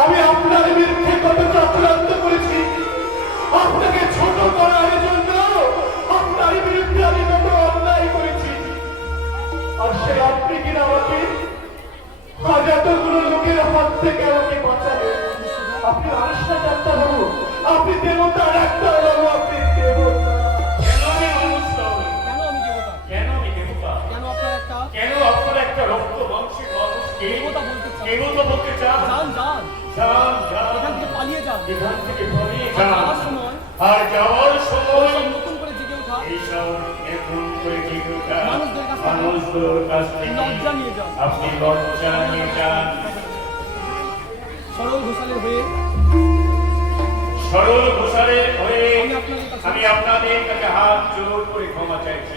আমি আপনার বিরুদ্ধে কত চক্রান্ত করেছি, আপনাকে ছোট আপনি মানুষ না ডাক্তারবাবু, আপনি দেবতা ডাক্তারবাবু, আপনি দেবতা। কেন আমি মানুষ নই? কেন আমি দেবতা? কেন আমি দেবতা? কেন আপনার একটা রক্ত মাংসের মানুষকে দেবতা বলতে চান? দেবতা বলতে চান? যান যান, যান যান, এখান থেকে পালিয়ে যান। এখান থেকে পালিয়ে আর যান। যাওয়ার সময় আর যাওয়ার সময় সব নতুন করে জেগে ওঠা এইসব নতুন করে জেগে ওঠা মানুষদের কাছ থেকে মানুষগুলোর কাছ থেকে লজ্জা নিয়ে যান। আপনি লজ্জা নিয়ে যান। সরল ঘোষালের হয়ে সরল ঘোষালের হয়ে আমি আপনাদের কাছে আমি আপনাদের কাছে হাত জোর করে ক্ষমা চাইছি।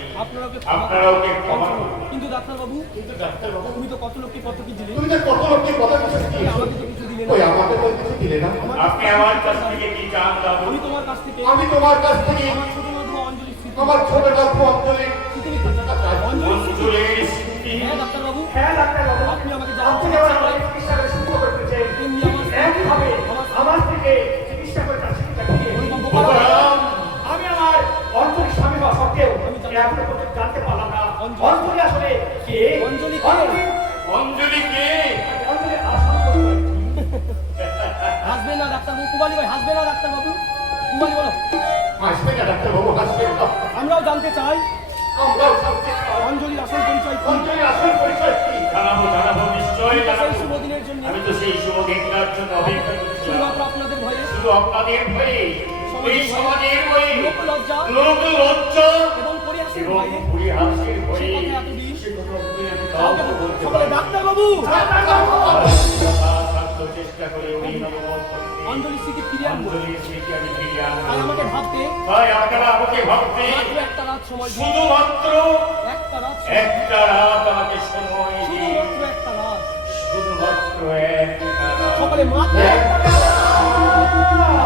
আপনারা ওকে ক্ষমা করুন। কিন্তু ডাক্তারবাবু, কিন্তু ডাক্তারবাবু, তুমি তো কত লোককে কত কি দিলে, তুমি তো কত লোককে কথা কিছু দিয়েছো, আমাকে তো কিছু দিলে ওই না। আমাকে তো কিছু দিলে না। আপনি আমার কাছ থেকে কি চান বাবু? আমি তোমার কাছ থেকে আমি তোমার কাছ থেকে আমার ছোট মধু অঞ্জলি স্মৃতি আমার ছোট গল্প অঞ্জলি স্মৃতি লিখতে চাই। অঞ্জলি স্মৃতি। অঞ্জলির স্মৃতি। হ্যাঁ ডাক্তারবাবু, হ্যাঁ ডাক্তারবাবু, আপনি আমাকে আপনি জানাতে আমার চান চিকিৎসা করে সুস্থ করতে চাই। তেমনি আমার একইভাবে আমার থেকে চিকিৎসা করে তার চিকিৎসা দিয়ে বোকারাম, আমি আমার অঞ্জলি স্বামী হওয়া সত্ত্বেও এখনো পর্যন্ত জানতে পারলাম না অঞ্জলি আসলে কে। অঞ্জলি কে? অঞ্জলি কে? অঞ্জলি আসলে হাসবেন না ডাক্তারবাবু, কুমারী ভাই হাসবে না ডাক্তারবাবু, কুমারী বলো। হাসবে না ডাক্তারবাবু, হাসবে না। আমরাও জানতে চাই আমরাও জানতে চাই অঞ্জলির আসল পরিচয় কি। অঞ্জলি আসল পরিচয় কি। জানাবো জানাবো, নিশ্চয়ই সেই জানাবো। শুভ দিনের জন্য আমি তো সেই শুভ দিনটার জন্য অপেক্ষা করছিলাম। শুধুমাত্র আপনাদের ভয়ে শুধু আপনাদের ভয়ে, এই সমাজের ভয়ে, লোকলজ্জা লোক লজ্জা এবং পরিহাসের এবং ভয়ে পরিহাসের সে ভয়ে কথা এতদিন সে কথা এতদিন আমি কাউকে কাউকে বলতে সকলে পারিনি। ডাক্তারবাবু যথাসাধ্য চেষ্টা করে ওই নববধ করতে, অঞ্জলি স্মৃতি ফিরিয়ে আনবো। অঞ্জলির স্মৃতি আমি ফিরিয়ে আনবো। তাই আমাকে ভাবতে তাই আপনারা আমাকে ভাবতে মাত্র একটা রাত সময় দিন। শুধুমাত্র একটা রাত সময়। একটা রাত আমাকে সময় দিন। শুধুমাত্র একটা রাত। শুধুমাত্র একটা রাত। সকলে মাত্র একটা রাত।